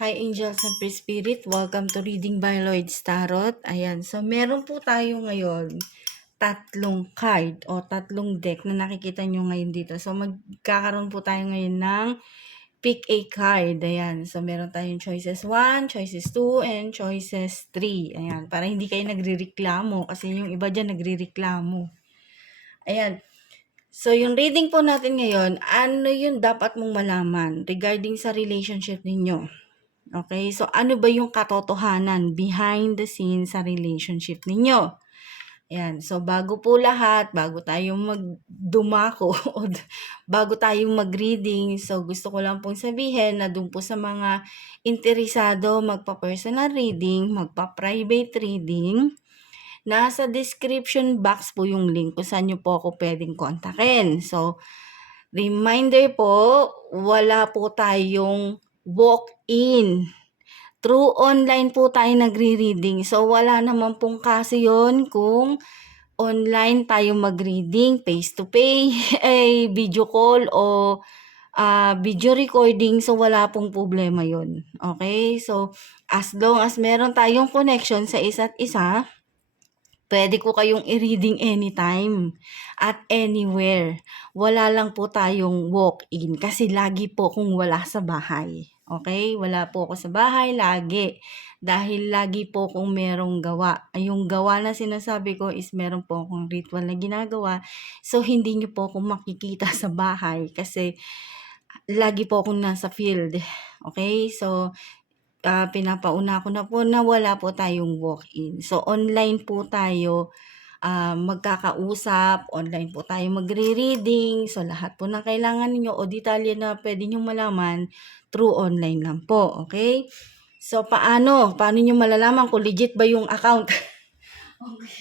Hi Angels and Free Spirit, welcome to Reading by Lloyd's Tarot. Ayan, so meron po tayo ngayon tatlong card o tatlong deck na nakikita nyo ngayon dito. So magkakaroon po tayo ngayon ng pick a card. Ayan, so meron tayong choices 1, choices 2, and choices 3. Ayan, para hindi kayo nagrireklamo kasi yung iba dyan nagrireklamo. Ayan, so yung reading po natin ngayon, ano yung dapat mong malaman regarding sa relationship ninyo? Okay, so ano ba yung katotohanan behind the scenes sa relationship ninyo? Ayan, so bago po lahat, bago tayo magdumako o bago tayong mag-reading, so gusto ko lang pong sabihin na dun po sa mga interesado magpa-personal reading, magpa-private reading, nasa description box po yung link kung saan nyo po ako pwedeng kontakin. So, reminder po, wala po tayong walk-in. Through online po tayo nagre-reading. So, wala naman pong kaso yun kung online tayo mag-reading, face-to-face, video call o video recording. So, wala pong problema yun. Okay? So, as long as meron tayong connection sa isa't isa, pwede ko kayong i-reading anytime at anywhere. Wala lang po tayong walk-in kasi lagi po akong wala sa bahay. Okay? Wala po ako sa bahay lagi. Dahil lagi po akong merong gawa. Yung gawa na sinasabi ko is meron po akong ritual na ginagawa. So, hindi niyo po ako makikita sa bahay kasi lagi po akong nasa field. Okay? So, pinapauna ko na po na wala po tayong walk-in. So, online po tayo magkakausap, online po tayo magre-reading. So, lahat po na kailangan ninyo o detalye na pwede nyo malaman through online lang po. Okay? So, paano? Paano nyo malalaman kung legit ba yung account? Okay.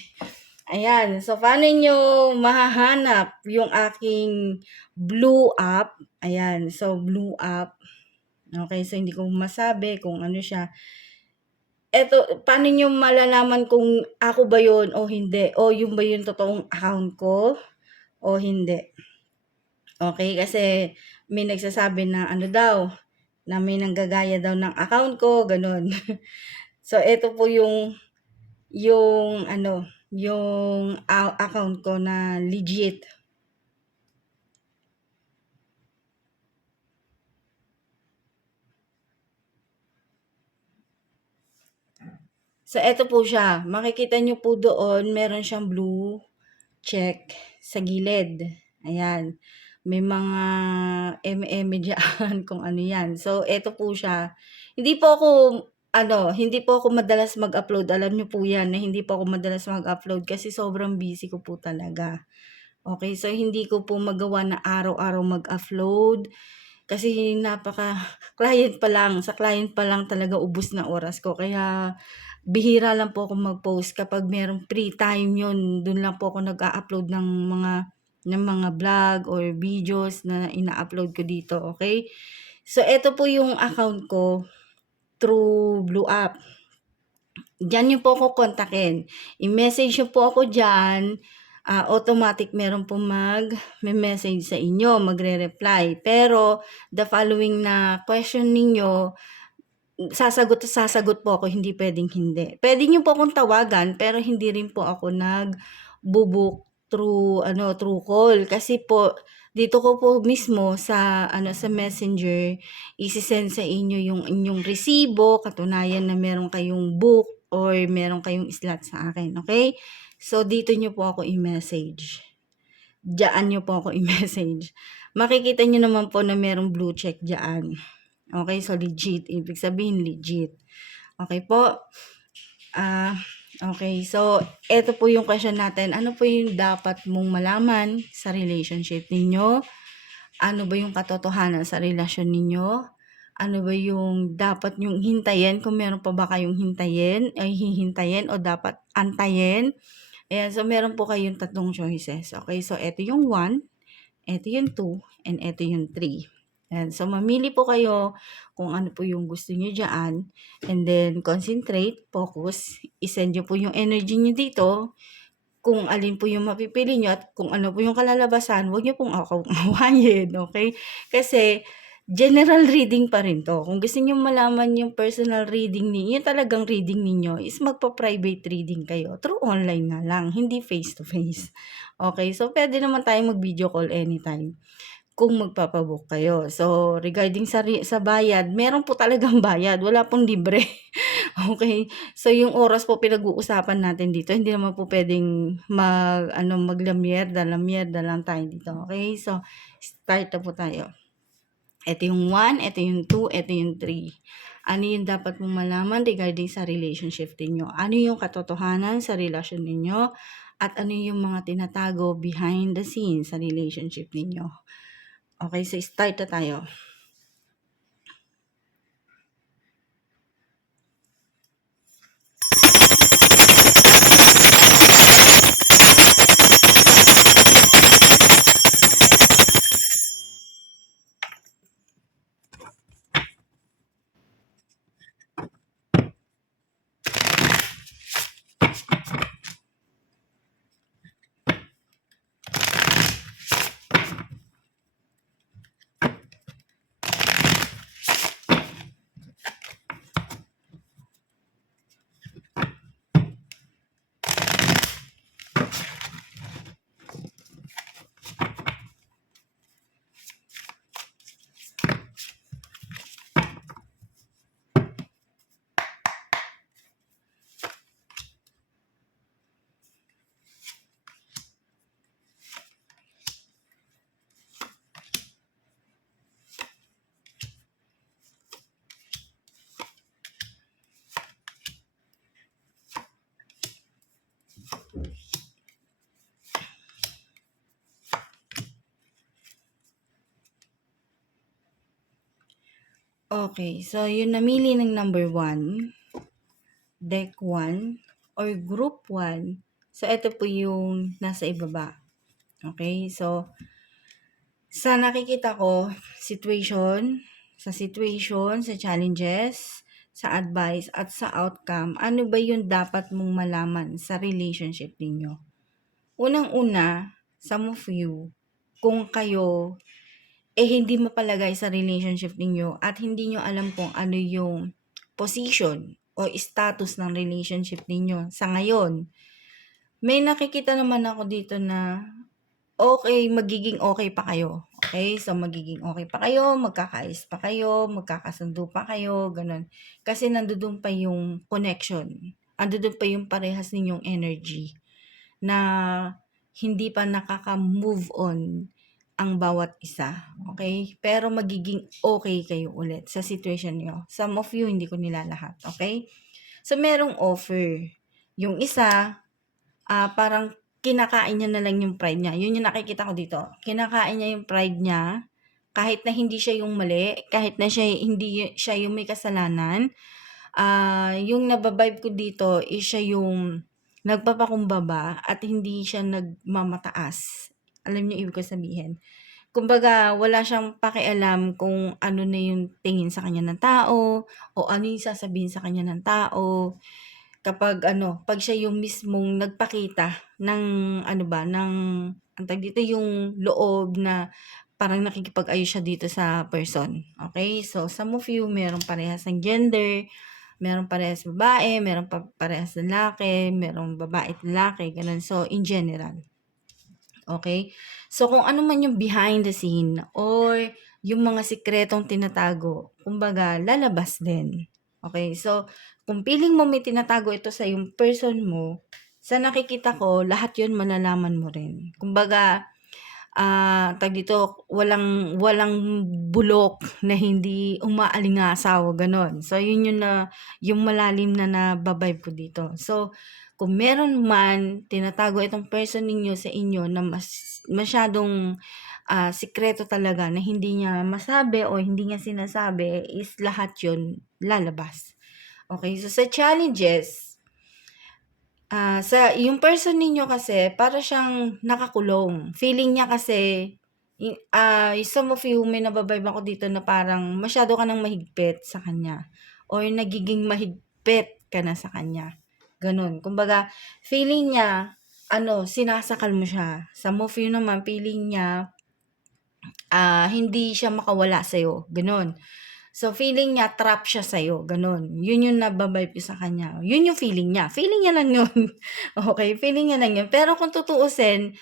Ayan. So, paano nyo mahahanap yung aking blue app? Ayan. So, blue app. Okay, so hindi ko masabi kung ano siya. Eto, paano nyo malalaman kung ako ba yun o hindi? O yung ba yung totoong account ko o hindi? Okay, kasi may nagsasabi na ano daw, na may nanggagaya daw ng account ko, ganun. So, eto po yung ano, yung account ko na legit. So, eto po siya. Makikita nyo po doon, meron siyang blue check sa gilid. Ayan. May mga eme-eme dyan kung ano yan. So, eto po siya. Hindi po ako madalas mag-upload. Alam nyo po yan na hindi po ako madalas mag-upload kasi sobrang busy ko po talaga. Okay, so hindi ko po magawa na araw-araw mag-upload. Kasi client sa client pa lang talaga ubos na oras ko. Kaya bihira lang po ako mag-post kapag merong free time yun. Doon lang po ako nag-a-upload ng mga vlog or videos na ina-upload ko dito, okay? So, ito po yung account ko through Blue App. Diyan niyo po ako kontakin. I-message niyo po ako diyan. Automatic meron po mag-message sa inyo, magre-reply. Pero, the following na question ninyo, sasagot po ako, hindi pwedeng hindi. Pwede niyo po akong tawagan, pero hindi rin po ako nag-book through call. Kasi po, dito ko po mismo sa Messenger, isi-send sa inyo yung inyong resibo, katunayan na meron kayong book or meron kayong slot sa akin, okay? So, dito nyo po ako i-message. Diyan nyo po ako i-message. Makikita nyo naman po na merong blue check diyan. Okay, so legit. Ibig sabihin legit. Okay po. Okay, so ito po yung question natin. Ano po yung dapat mong malaman sa relationship ninyo? Ano ba yung katotohanan sa relasyon ninyo? Ano ba yung dapat nyong hintayin? Kung meron pa ba kayong hihintayin o dapat antayin? Ayan, so meron po kayong tatlong choices. Okay, so ito yung 1, ito yung 2, and ito yung 3. Ayan, so mamili po kayo kung ano po yung gusto nyo dyan. And then, concentrate, focus, isend nyo po yung energy nyo dito. Kung alin po yung mapipili nyo at kung ano po yung kalalabasan, huwag nyo pong awayin, okay? Kasi, general reading pa rin 'to. Kung gusto niyong malaman yung personal reading yung talagang reading ninyo is magpa-private reading kayo through online na lang, hindi face to face. Okay, so puwede naman tayong mag-video call anytime kung magpapa-book kayo. So, regarding sa bayad, meron po talagang bayad, wala pong libre. Okay, so yung oras po pinag-uusapan natin dito, hindi naman po puwedeng maglamyerda lang tayo dito, okay? So, start na po tayo. Ito yung 1, ito yung 2, ito yung 3. Ano yung dapat mong malaman regarding sa relationship ninyo? Ano yung katotohanan sa relasyon ninyo? At ano yung mga tinatago behind the scenes sa relationship ninyo? Okay, so start na tayo. Okay, so yung namili ng number 1, deck 1, or group 1, so ito po yung nasa ibaba. Okay, so sa nakikita ko, sa challenges, sa advice, at sa outcome, ano ba yung dapat mong malaman sa relationship ninyo? Unang-una, some of you, kung kayo hindi mapalagay sa relationship ninyo at hindi nyo alam kung ano yung position o status ng relationship ninyo sa ngayon, may nakikita naman ako dito na magiging okay pa kayo. Okay? So, magiging okay pa kayo, magkakaayos pa kayo, magkakasundo pa kayo, ganun. Kasi nandoon pa yung connection. Andoon pa yung parehas ninyong energy na hindi pa nakaka-move on ang bawat isa. Okay? Pero magiging okay kayo ulit sa situation nyo. Some of you, hindi ko nilalahat. Okay? So, merong offer. Yung isa, parang kinakain niya na lang yung pride niya. Yun yung nakikita ko dito. Kinakain niya yung pride niya kahit na hindi siya yung mali, kahit na hindi siya yung may kasalanan. Yung nababibe ko dito is siya yung nagpapakumbaba at hindi siya nagmamataas. Alam niyo ibig ko sabihin. Kumbaga, wala siyang pakialam kung ano na yung tingin sa kanya ng tao o ano yung sasabihin sa kanya ng tao. Pag siya yung mismong nagpakita ng ang tawag dito, yung loob na parang nakikipag-ayos siya dito sa person. Okay? So, some of you, meron parehas ng gender, meron parehas babae, meron parehas lalaki, meron babae at lalaki, ganun. So, in general. Okay? So, kung ano man yung behind the scene or yung mga sikretong tinatago, kumbaga, lalabas din. Okay? So, kung feeling mo may tinatago ito sa yung person mo, sa nakikita ko, lahat yun malalaman mo rin. Kumbaga, walang bulok na hindi umaalingasaw, ganon. So, yun yung malalim na nababibe ko dito. So, kung meron man tinatago itong person ninyo sa inyo na masyadong sikreto talaga na hindi niya masabi o hindi niya sinasabi, is lahat yun lalabas. Okay, so sa challenges, yung person ninyo kasi para siyang nakakulong. Feeling niya kasi, some of you, may nababibe ako dito na parang masyado ka ng mahigpit sa kanya or nagiging mahigpit ka na sa kanya. Ganun. Kumbaga, feeling niya, sinasakal mo siya. Some of you naman, feeling niya, hindi siya makawala sa'yo, gano'n. So, feeling niya trap siya sa'yo, gano'n. Yun yung nababibe ko sa kanya. Yun yung feeling niya. Feeling niya lang yun. Okay, feeling niya lang yun. Pero kung tutuusin,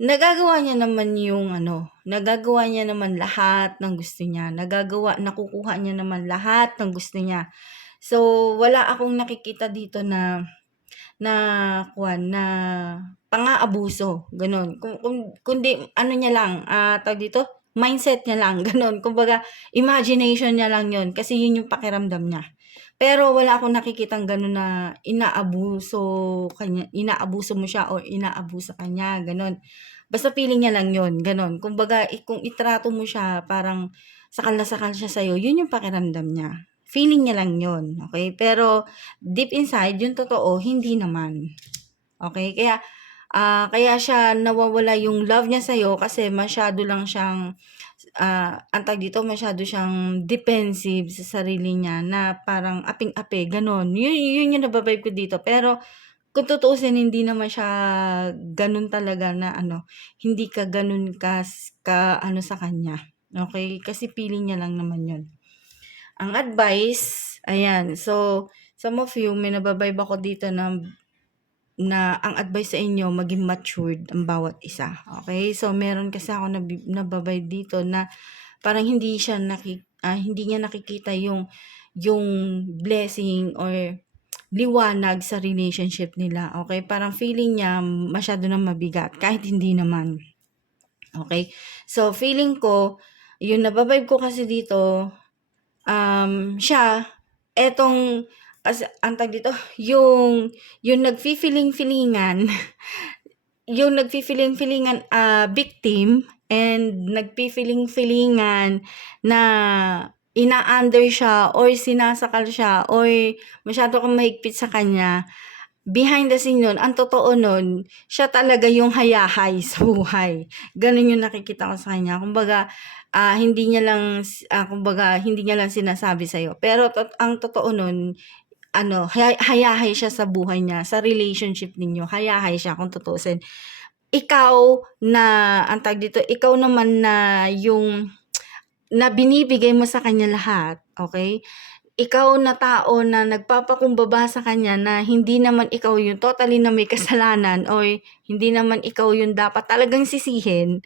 nagagawa niya naman yung ano, nagagawa niya naman lahat ng gusto niya. Nakukuha niya naman lahat ng gusto niya. So, wala akong nakikita dito na na pang-aabuso, gano'n. Kundi ano niya lang, tawag dito, mindset niya lang, gano'n. Kumbaga, imagination niya lang 'yon kasi 'yun yung pakiramdam niya. Pero wala akong nakikitang gano'n na inaabuso mo siya o inaabuso ka niya, gano'n. Basta feeling niya lang 'yon, gano'n. Kumbaga, kung itrato mo siya parang sakal na sakal siya sa'yo, 'yun yung pakiramdam niya. Feeling niya lang 'yon, okay? Pero deep inside, yung totoo, hindi naman. Okay? Kaya siya nawawala yung love niya sa'yo kasi masyado lang siyang, ang tawag dito, masyado siyang defensive sa sarili niya na parang aping-api, gano'n. Yun yung nababibe ko dito. Pero kung tutuusin, hindi naman siya gano'n talaga na ano, hindi ka gano'n ano sa kanya. Okay? Kasi feeling niya lang naman yun. Ang advice, ayan. So, some of you, may nababibe ako dito na ang advice sa inyo, maging matured ang bawat isa. Okay? So, meron kasi ako nababibe dito na parang hindi niya nakikita yung blessing or liwanag sa relationship nila. Okay? Parang feeling niya masyado na mabigat kahit hindi naman. Okay? So, feeling ko, yung nababibe ko kasi dito, siya, etong, kasi ang tawag dito, yung nagfi-feeling-feelingan, yung nagfi-feeling-feelingan, victim and nagfi-feeling-feelingan na ina-under siya or sinasakal siya or masyado kang mahigpit sa kanya, behind the scene nun, ang totoo nun, siya talaga yung hayahay sa buhay. Ganun yung nakikita ko sa kanya. Kumbaga, hindi niya lang sinasabi sa'yo. Pero ang totoo nun, ano, hayahay siya sa buhay niya, sa relationship ninyo, hayahay siya kung tutuusin. Ikaw na, ang tawag dito, ikaw naman na yung na binibigay mo sa kanya lahat, okay? Ikaw na tao na nagpapakumbaba sa kanya na hindi naman ikaw yung totally na may kasalanan or hindi naman ikaw yung dapat talagang sisihin,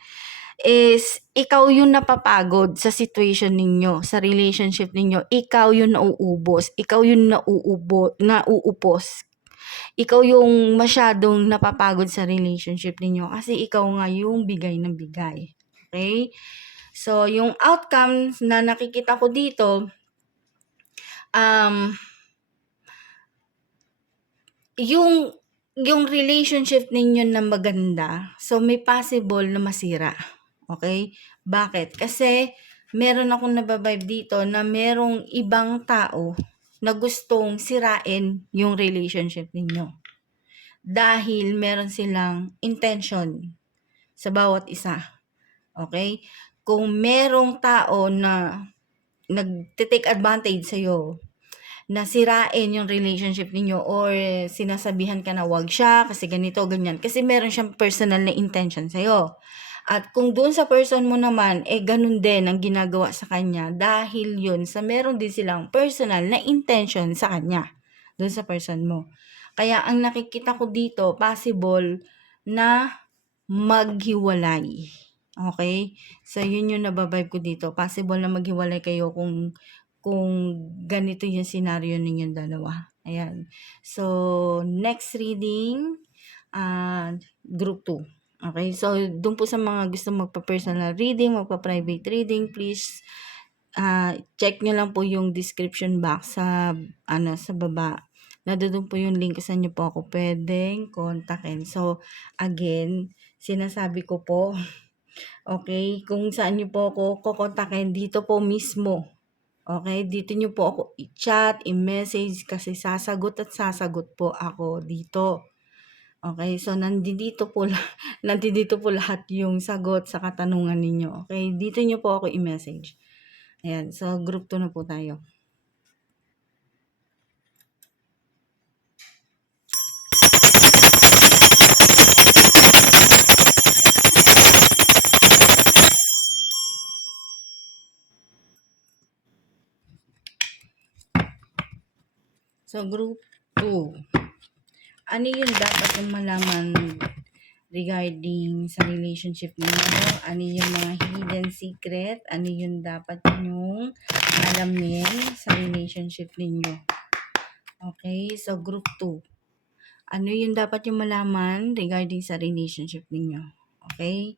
is ikaw yung napapagod sa situation ninyo, sa relationship ninyo. Ikaw yung nauubos, ikaw yung nauupos. Ikaw yung masyadong napapagod sa relationship ninyo kasi ikaw nga yung bigay ng bigay. Okay? So, yung outcome na nakikita ko dito, yung relationship ninyo na maganda, so may possible na masira. Okay? Bakit? Kasi meron akong nababibe dito na merong ibang tao na gustong sirain yung relationship ninyo. Dahil meron silang intention sa bawat isa. Okay? Kung merong tao na nagte-take advantage sa'yo, na sirain yung relationship ninyo or sinasabihan ka na wag siya kasi ganito, ganyan. Kasi meron siyang personal na intention sa'yo. At kung doon sa person mo naman, ganun din ang ginagawa sa kanya dahil yun sa meron din silang personal na intention sa kanya, doon sa person mo. Kaya ang nakikita ko dito, possible na maghiwalay. Okay? So, yun yung nababibe ko dito. Possible na maghiwalay kayo kung ganito yung scenario ninyong dalawa. Ayan. So, next reading, group 2. Okay? So, dun po sa mga gusto magpa-personal reading, magpa-private reading, please check nyo lang po yung description box sa baba. Nandoon po yung link sa nyo po ako pwedeng kontakin. So, again, sinasabi ko po, okay, kung saan nyo po ako kukontakin, dito po mismo. Okay, dito nyo po ako i-chat, i-message kasi sasagot po ako dito. Okay, so nandito po lahat yung sagot sa katanungan ninyo. Okay, dito nyo po ako i-message. Ayan, so group 2 na po tayo. So, group 2. Ano yung dapat yung malaman regarding sa relationship ninyo? Ano yung mga hidden secret? Ano yung dapat yung alamin sa relationship ninyo? Okay, so group 2. Ano yung dapat yung malaman regarding sa relationship ninyo? Okay?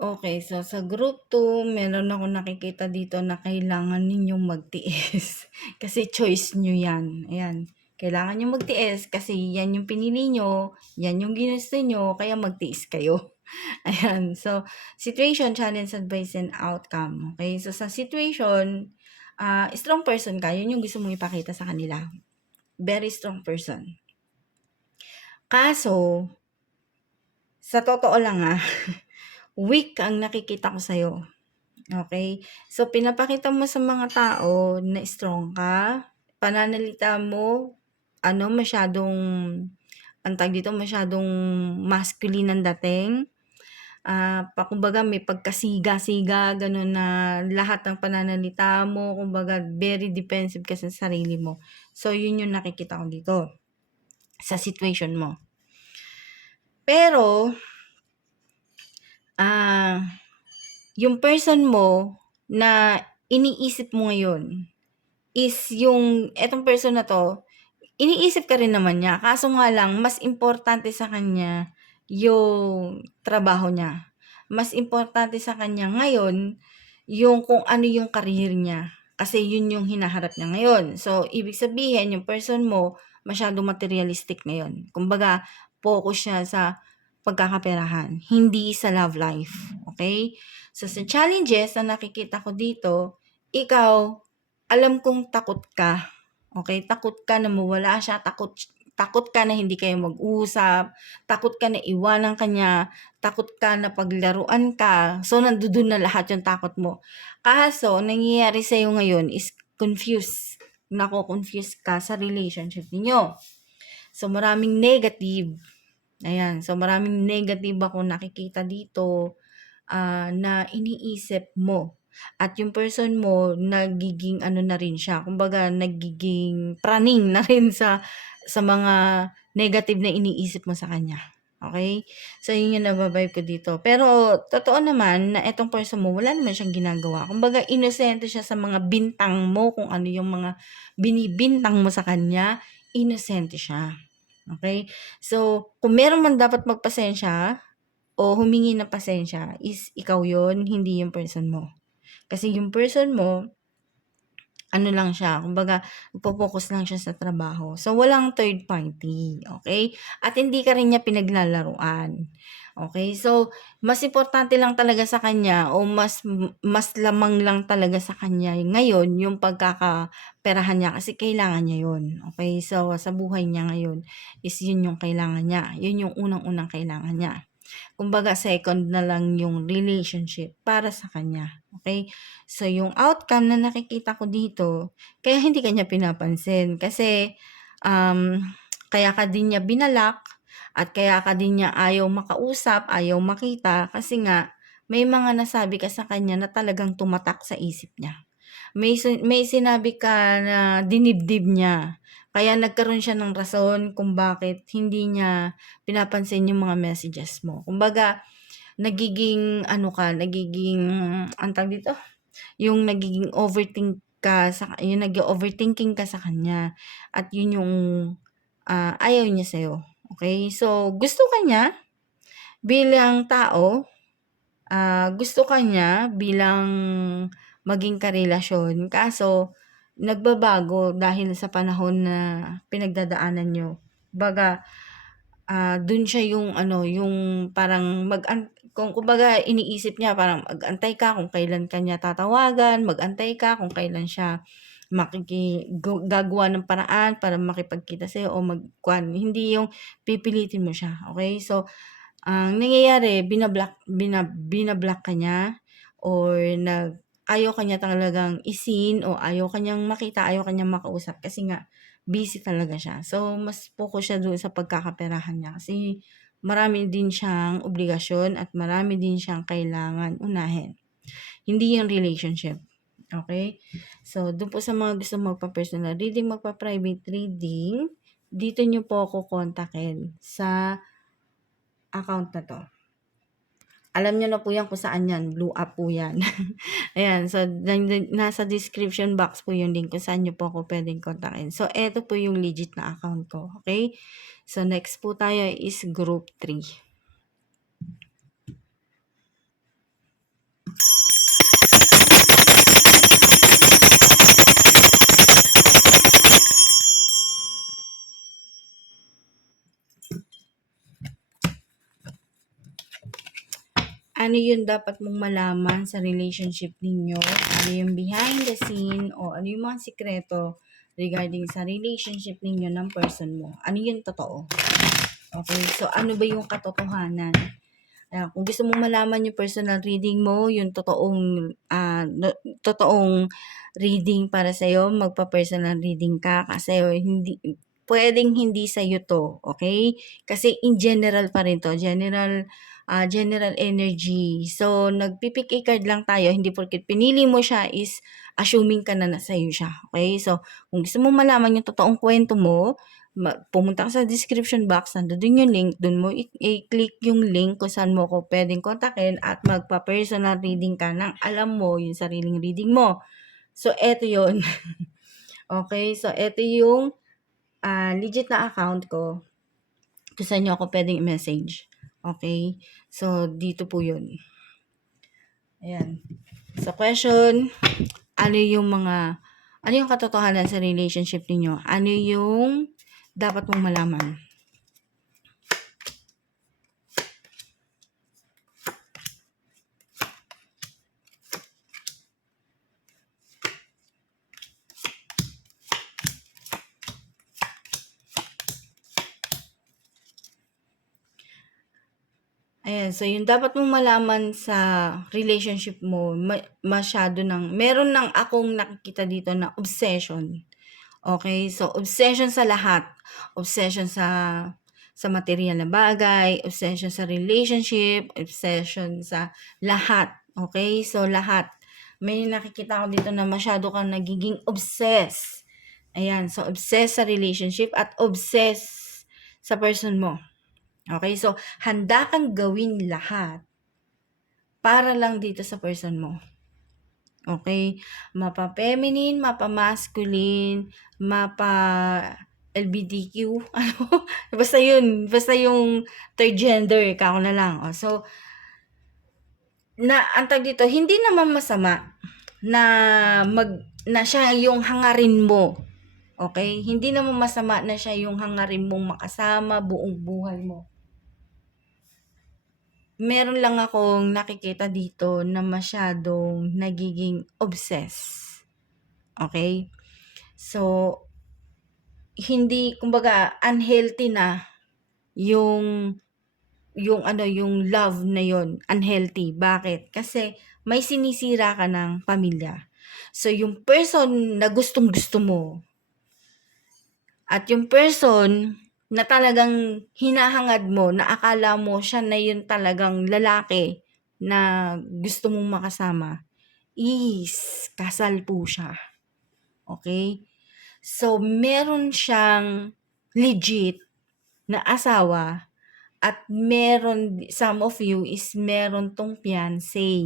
Okay, so sa group 2, meron ako nakikita dito na kailangan ninyong magtiis. Kasi choice nyo yan. Ayan. Kailangan nyo magtiis kasi yan yung pinili nyo, yan yung ginusto nyo, kaya magtiis kayo. Ayan. So, situation, challenge, advice, and outcome. Okay? So, sa situation, strong person ka. Yun yung gusto mong ipakita sa kanila. Very strong person. Kaso, sa totoo lang weak ang nakikita ko sa'yo. Okay? So, pinapakita mo sa mga tao na strong ka. Pananalita mo, masyadong, masyadong masculine ang dating. Kumbaga may pagkasiga-siga, gano'n na lahat ng pananalita mo, kumbaga very defensive ka sa sarili mo. So, yun yung nakikita ko dito sa situation mo. Pero, yung person mo na iniisip mo ngayon is etong person na to, iniisip ka rin naman niya. Kaso nga lang, mas importante sa kanya yung trabaho niya. Mas importante sa kanya ngayon yung kung ano yung career niya. Kasi yun yung hinaharap niya ngayon. So, ibig sabihin, yung person mo, masyado materialistic ngayon. Kumbaga, focus siya sa pagkakaperahan, hindi sa love life. Okay? So, sa challenges na nakikita ko dito, ikaw, alam kong takot ka. Okay? Takot ka na mawala siya, takot ka na hindi kayo mag-usap, takot ka na iwanan ka niya, takot ka na paglaruan ka. So, nandoon na lahat yung takot mo. Kaso, nangyayari sa'yo ngayon is confused. Nako-confuse ka sa relationship niyo. So, maraming negative. Ayan. So, maraming negative ako nakikita dito na iniisip mo. At yung person mo, nagiging na rin siya. Kumbaga, nagiging praning na rin sa mga negative na iniisip mo sa kanya. Okay? So, yun yung nababibe ko dito. Pero, totoo naman na etong person mo, wala naman siyang ginagawa. Kumbaga, inosente siya sa mga bintang mo, kung ano yung mga binibintang mo sa kanya, inosente siya. Okay? So, kung meron man dapat magpasensya o humingi ng pasensya, is ikaw yon, hindi yung person mo. Kasi yung person mo, lang siya, kumbaga, focus lang siya sa trabaho. So, walang third party, okay? At hindi ka rin niya pinaglalaruan. Okay? So, mas importante lang talaga sa kanya o mas lamang lang talaga sa kanya ngayon yung pagkakaperahan niya kasi kailangan niya yun. Okay? So, sa buhay niya ngayon is yun yung kailangan niya. Yun yung unang-unang kailangan niya. Kumbaga, second na lang yung relationship para sa kanya. Okay? So, yung outcome na nakikita ko dito, kaya hindi kanya pinapansin. Kasi, kaya ka din niya binalak at kaya ka din niya ayaw makausap, ayaw makita kasi nga may mga nasabi ka sa kanya na talagang tumatak sa isip niya. May sinabi ka na dinibdib niya. Kaya nagkaroon siya ng rason kung bakit hindi niya pinapansin yung mga messages mo. Kumbaga, nagiging dito, yung nagiging nag-overthinking ka sa kanya at yun yung ayaw niya sa'yo. Okay? So, gusto ka niya bilang tao, gusto ka niya bilang maging karelasyon, kaso nagbabago dahil sa panahon na pinagdadaanan nyo. Baga, dun siya yung parang kumbaga iniisip niya parang mag-antay ka kung kailan ka niya tatawagan, mag-antay ka kung kailan siya gagawa ng paraan para makipagkita sa'yo o hindi yung pipilitin mo siya. Okay? So, ang nangyayari, binablock ka niya or ayaw ka niya talagang isin o ayaw ka niyang makita, ayaw ka niyang makausap kasi nga busy talaga siya. So, mas focus siya doon sa pagkakaperahan niya kasi marami din siyang obligasyon at marami din siyang kailangan unahin. Hindi yung relationship. Okay? So, doon po sa mga gusto magpa-personal reading, magpa-private reading, dito nyo po ako kontakin sa account na to. Alam nyo na po yan kung saan yan. Blue up po yan. Ayan. So, nasa description box po yung link kung saan nyo po ako pwedeng kontakin. So, eto po yung legit na account ko. Okay? So, next po tayo is group 3. Ano yung dapat mong malaman sa relationship ninyo? Ano yung behind the scene o ano yung mga sikreto regarding sa relationship ninyo ng person mo? Ano yung totoo? Okay, so ano ba yung katotohanan? Kung gusto mong malaman yung personal reading mo, yung totoong reading para sa'yo, magpa-personal reading ka kasi pwedeng hindi sa'yo to, okay? Kasi in general pa rin to, general energy. So, nagpipick a card lang tayo, hindi porket pinili mo siya is assuming ka na sa'yo siya, okay? So, kung gusto mong malaman yung totoong kwento mo, pumunta ka sa description box, nandun yung link, dun mo i-click yung link kung saan mo ko pwedeng kontakin at magpa-personal reading ka nang alam mo yung sariling reading mo. So, eto yun. Okay, so eto yung legit na account ko kung saan nyo ako pwedeng i-message. Okay, so dito po yun. Ayan. So, question, ano yung katotohanan sa relationship niyo? Ano yung dapat mong malaman? Ayan, so yung dapat mong malaman sa relationship mo, meron ng akong nakikita dito na obsession. Okay, so obsession sa lahat. Obsession sa material na bagay, obsession sa relationship, obsession sa lahat. Okay, so lahat. May nakikita ko dito na masyado kang nagiging obsessed. Ayan, so obsessed sa relationship at obsessed sa person mo. Okay, so handa kang gawin lahat para lang dito sa person mo. Okay, mapa-feminine, mapa-masculine, mapa-LGBTQ, ano, basta yun, basta yung third gender, kako na lang. So, antag dito, hindi naman masama na siya yung hangarin mo. Okay? Hindi naman masama na siya yung hangarin mong makasama buong buhay mo. Meron lang akong nakikita dito na masyadong nagiging obsessed. Okay? So, hindi, kumbaga, unhealthy na yung love na yon, unhealthy. Bakit? Kasi may sinisira ka ng pamilya. So, yung person na gustong-gusto mo at yung person na talagang hinahangad mo, na akala mo siya na yun talagang lalaki na gusto mong makasama, is kasal po siya. Okay? So, meron siyang legit na asawa at some of you is meron tong fiancé.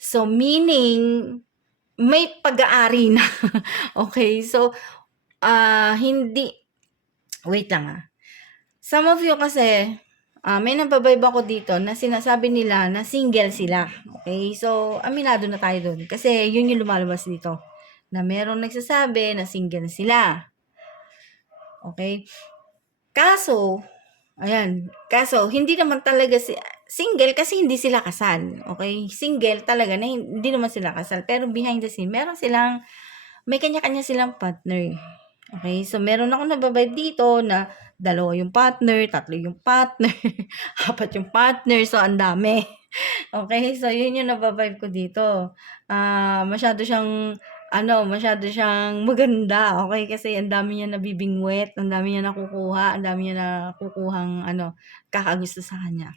So, meaning, may pag-aari na. Okay? So, wait lang Some of you kasi, may nababibe ako dito na sinasabi nila na single sila. Okay? So, aminado na tayo dun. Kasi, yun yung lumalabas dito. Na merong nagsasabi na single sila. Okay? Kaso, hindi naman talaga single kasi hindi sila kasal. Okay? Single talaga na hindi naman sila kasal. Pero behind the scene, may kanya-kanya silang partner. Okay? So, meron ako nababay dito na 2 yung partner, 3 yung partner, 4 yung partner. So, ang dami. Okay, so yun yung naba-vibe ko dito. Masyado siyang masyado siyang maganda, okay, kasi ang dami niyang nabibingwit, ang dami niyang nakukuha, ang dami niyang nakukuhang kakagusto sa kanya.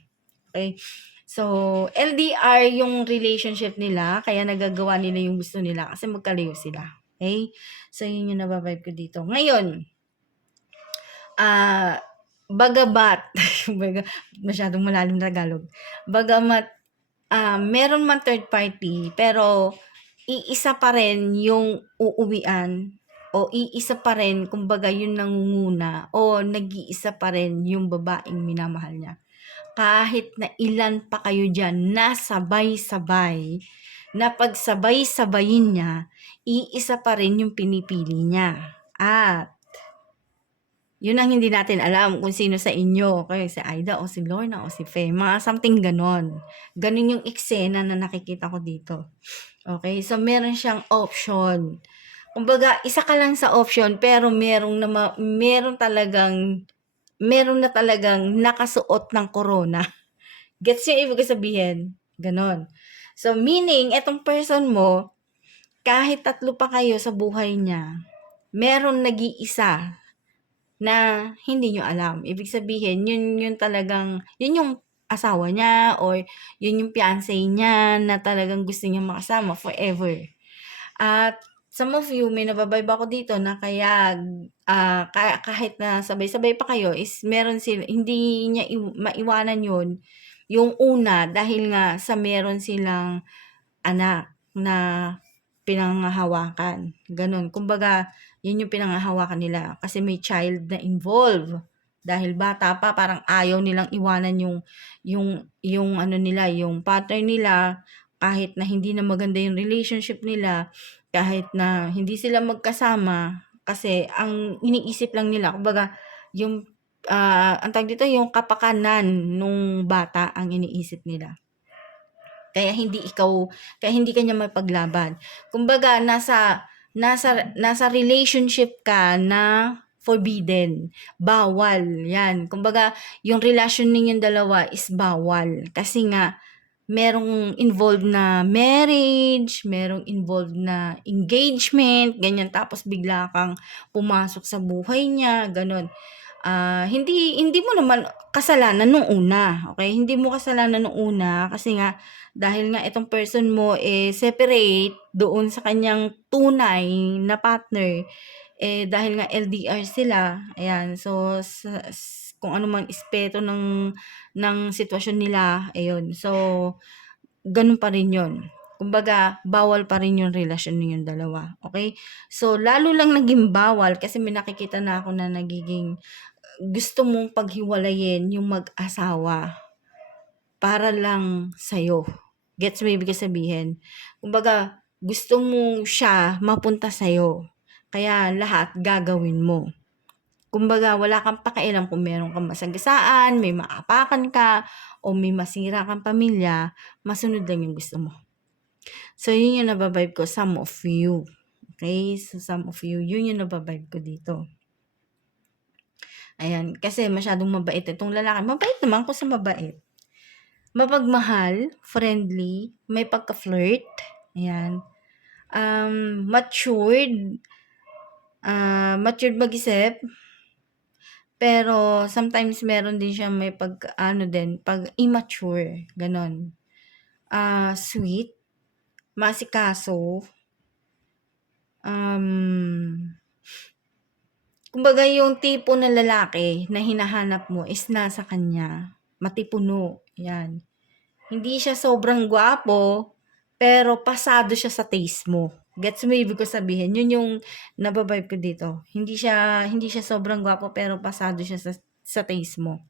Okay. So, LDR yung relationship nila, kaya nagagawa nila yung gusto nila kasi magkalayo sila. Okay? So, yun yung naba-vibe ko dito. Ngayon, ah, bagamat, masyadong malalim na Tagalog. Bagamat meron man third party, pero iisa pa rin yung uuwian o iisa pa rin, kumbaga yun nangunguna o nag-iisa pa rin yung babaeng minamahal niya. Kahit na ilan pa kayo dyan na sabay-sabay, na pagsabay-sabayin niya, iisa pa rin yung pinipili niya. At yun ang hindi natin alam kung sino sa inyo, kayo si Aida o si Lorna o si Faye, mga something ganon. Ganon yung eksena na nakikita ko dito. Okay, so meron siyang option. Kumbaga, isa ka lang sa option pero meron na talagang nakasuot ng corona. Gets yung ibig sabihin? Ganon. So meaning, etong person mo, kahit 3 pa kayo sa buhay niya, meron nag-iisa na hindi nyo alam. Ibig sabihin, yun talagang, yun yung asawa niya or yun yung fiancé niya na talagang gusto niya makasama forever. At some of you, may nababibe ako dito na kaya kahit na sabay-sabay pa kayo is meron sila, hindi niya maiwanan yun, yung una dahil nga sa meron silang anak na pinanghahawakan. Ganun. Kumbaga, yun yung pinanghahawakan nila kasi may child na involved. Dahil bata pa, parang ayaw nilang iwanan yung ano nila, yung partner nila, kahit na hindi na maganda yung relationship nila, kahit na hindi sila magkasama, kasi ang iniisip lang nila, kumbaga, yung, ang tawag dito, yung kapakanan nung bata ang iniisip nila. Kaya hindi ka niya mapaglaban. Kumbaga, nasa relationship ka na forbidden. Bawal. Yan. Kumbaga, yung relasyon ninyong dalawa is bawal. Kasi nga, merong involved na marriage, merong involved na engagement, ganyan. Tapos bigla kang pumasok sa buhay niya, ganon. Hindi mo naman kasalanan nung una, okay? Hindi mo kasalanan nung una kasi nga dahil nga itong person mo separate doon sa kanyang tunay na partner, dahil nga LDR sila, ayan. So kung ano man aspeto ng sitwasyon nila, ayun. So ganun pa rin 'yon. Kumbaga, bawal pa rin yung relasyon ninyong dalawa, okay? So lalo lang naging bawal kasi may nakikita na ako na nagiging gusto mong paghiwalayin yung mag-asawa para lang sa'yo. Gets mo ibig sabihin? Kumbaga, gusto mo siya mapunta sa'yo. Kaya lahat gagawin mo. Kumbaga, wala kang pakialam kung meron kang masagasaan, may maapakan ka, o may masira kang pamilya, masunod lang yung gusto mo. So, yun yung nababibe ko, some of you. Okay? So, some of you, yun yung nababibe ko dito. Ayan, kasi masyadong mabait itong lalaki. Mabait naman kung sa mabait. Mapagmahal, friendly, may pagka-flirt. Ayan. Matured. Matured mag-isip. Pero sometimes meron din siya may pag immature. Ganon. Sweet. Masikaso. Kumbaga yung tipo ng lalaki na hinahanap mo is nasa kanya. Matipuno. Yan. Hindi siya sobrang gwapo, pero pasado siya sa taste mo. Gets mo ibig ko sabihin? Yun yung nababibe ko dito. Hindi siya sobrang gwapo, pero pasado siya sa taste mo.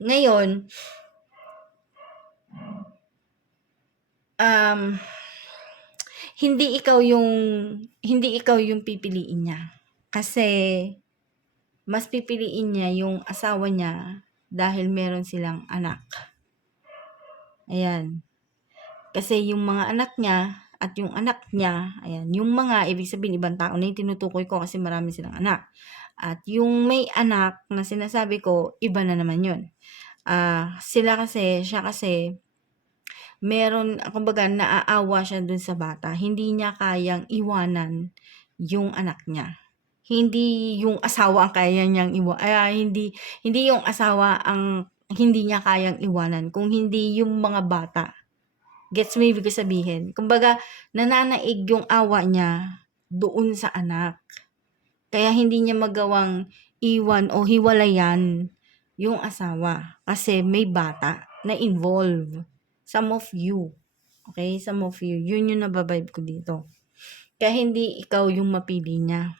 Ngayon, hindi ikaw yung pipiliin niya. Kasi mas pipiliin niya yung asawa niya dahil meron silang anak. Ayan. Kasi yung mga anak niya at yung anak niya, ayan, yung mga, ibig sabihin, ibang tao na yung tinutukoy ko kasi marami silang anak. At yung may anak na sinasabi ko, iba na naman yun. Siya kasi meron kumbaga naaawa siya dun sa bata, hindi niya kayang iwanan yung anak niya. Hindi yung asawa ang kaya niyang hindi yung asawa ang hindi niya kayang iwanan, kung hindi yung mga bata. Gets mo ibig ko sabihin? Kumbaga nananaig yung awa niya doon sa anak. Kaya hindi niya magawang iwan o hiwalayan yung asawa kasi may bata na involve. Some of you. Okay? Some of you. Yun yung nababibe ko dito. Kaya hindi ikaw yung mapili niya.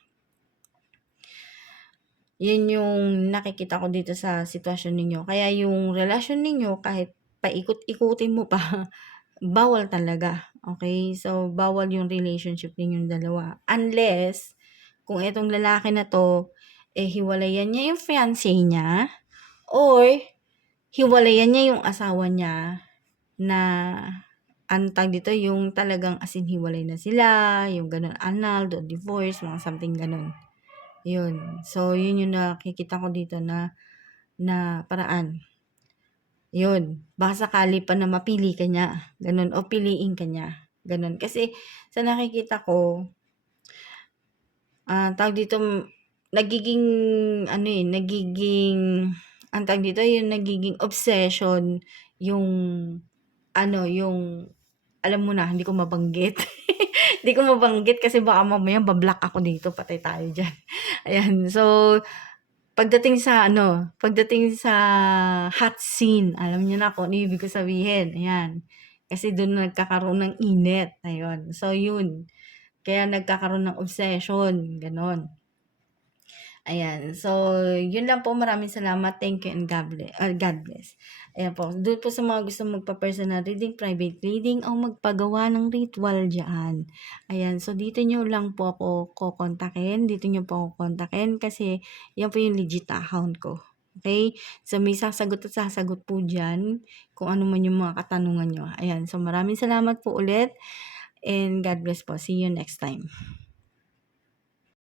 Yun yung nakikita ko dito sa sitwasyon ninyo. Kaya yung relasyon ninyo, kahit paikot-ikutin mo pa, bawal talaga. Okay? So, bawal yung relationship ninyong dalawa. Unless, kung itong lalaki na to, hiwalayan niya yung fiancé niya, or hiwalayan niya yung asawa niya na dito, yung talagang as in hiwalay na sila, yung ganun, annulled o divorce, mga something ganun. Yun. So, yun yung nakikita ko dito na paraan. Yun. Baka sakali pa na mapili ka niya. Ganun. O piliin ka niya. Ganun. Kasi, sa nakikita ko, dito, nagiging, yung nagiging obsession, yung, yung, alam mo na, hindi ko mabanggit. Hindi ko mabanggit kasi baka mamaya bablock ako dito, patay tayo dyan. Ayan, so, pagdating sa hot scene, alam niyo na kung ano ibig ko sabihin. Ayan. Kasi doon nagkakaroon ng init. Ayun. So, yun. Kaya nagkakaroon ng obsession. Ganon. Ayan. So, yun lang po. Maraming salamat. Thank you and God bless. Ayan po. Doon po sa mga gusto magpa-personal reading, private reading, o magpagawa ng ritual dyan. Ayan. So, dito nyo lang po ako kukontakin. Dito nyo po ako kontakin kasi yan po yung legit account ko. Okay? So, may sasagot at sasagot po dyan kung ano man yung mga katanungan nyo. Ayan. So, maraming salamat po ulit and God bless po. See you next time.